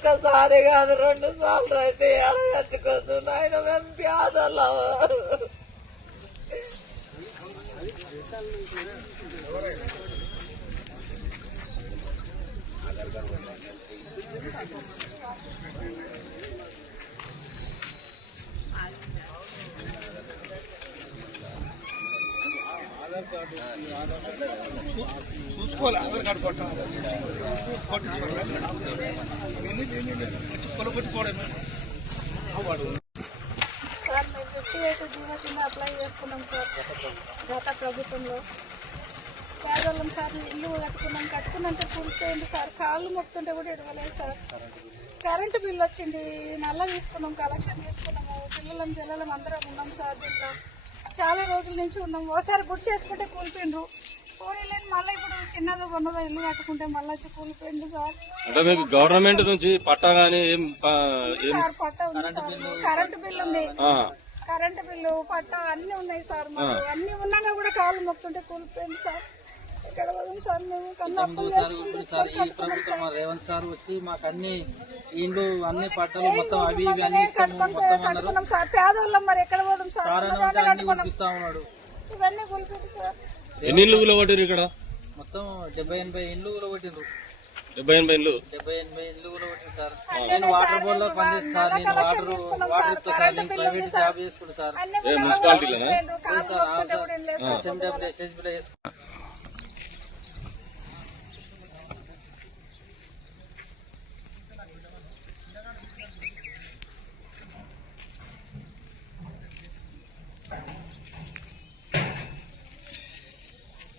ఒక్కసారి కాదు 2 సార్లు అయితే ఎడగట్టుకోద్దు నాయన. మేము పేదలు. చూసుకోవాలి. ఆధార్ కార్డు కొట్టాలి. సార్ మేము 58 జీవో కింద అప్లై చేసుకున్నాం సార్ గత ప్రభుత్వంలో. పేదవాళ్ళం సార్ ఇల్లు కట్టుకున్నాక కూర్చోండి సార్. కాళ్ళు మొక్కుతుంటే కూడా ఇడవలేదు సార్. కరెంటు బిల్లు వచ్చింది, నల్ల తీసుకున్నాం, కలెక్షన్ తీసుకున్నాము. పిల్లలం అందరం ఉన్నాం సార్. దీంట్లో చాలా రోజుల నుంచి ఉన్నాం. ఓసారి గుడి చేసుకుంటే కూలిపోయిండ్రు. కూలీలేని మళ్ళీ ఇప్పుడు చిన్నదో ఉన్నదో ఇల్లు కట్టుకుంటే మళ్ళీ వచ్చి కూలిపోయింది సార్. అంటే మీకు గవర్నమెంట్ నుంచి పట్టా గానీ సార్ పట్టా ఉంది సార్. కరెంటు బిల్లు ఉంది, కరెంటు బిల్లు పట్టా అన్ని ఉన్నాయి సార్. మాకు అన్ని ఉన్నాగా కూడా కాళ్ళు మొక్కుంటే కూలిపోయింది సార్. ఇక్కడ సార్ మేము కన్నా ఈ ప్రభుత్వం రేవంత్ సార్ వచ్చి మాకు అన్ని ఇండ్లు అన్ని పట్టాలు మొత్తం అవి ఇవి అన్ని కట్టుకున్నాం సార్. పేదవాళ్ళం మరి ఎక్కడ పోదాం సార్. అన్ని కురిపిస్తా ఉన్నాడు. ఇవన్నీ కూలిపోయింది సార్. ఎన్ని ఇళ్ళు కూలగొట్టారు ఇక్కడ? మొత్తం 70-80 ఇండ్లు కూలగొట్టిండ్రు. 70-80 ఇళ్ళు? 70-80 ఇండ్లు కూలగొట్టింది సార్. నేను వాటర్ బోర్డ్ లో పనిచేస్తాను సార్. నేను వాటర్ ఇస్తా సార్. నేను ప్రైవేట్ జాబ్ చేసుకుంటా సార్. మున్సిపాలిటీలోనే సార్. SHB లో చేసుకుంటా.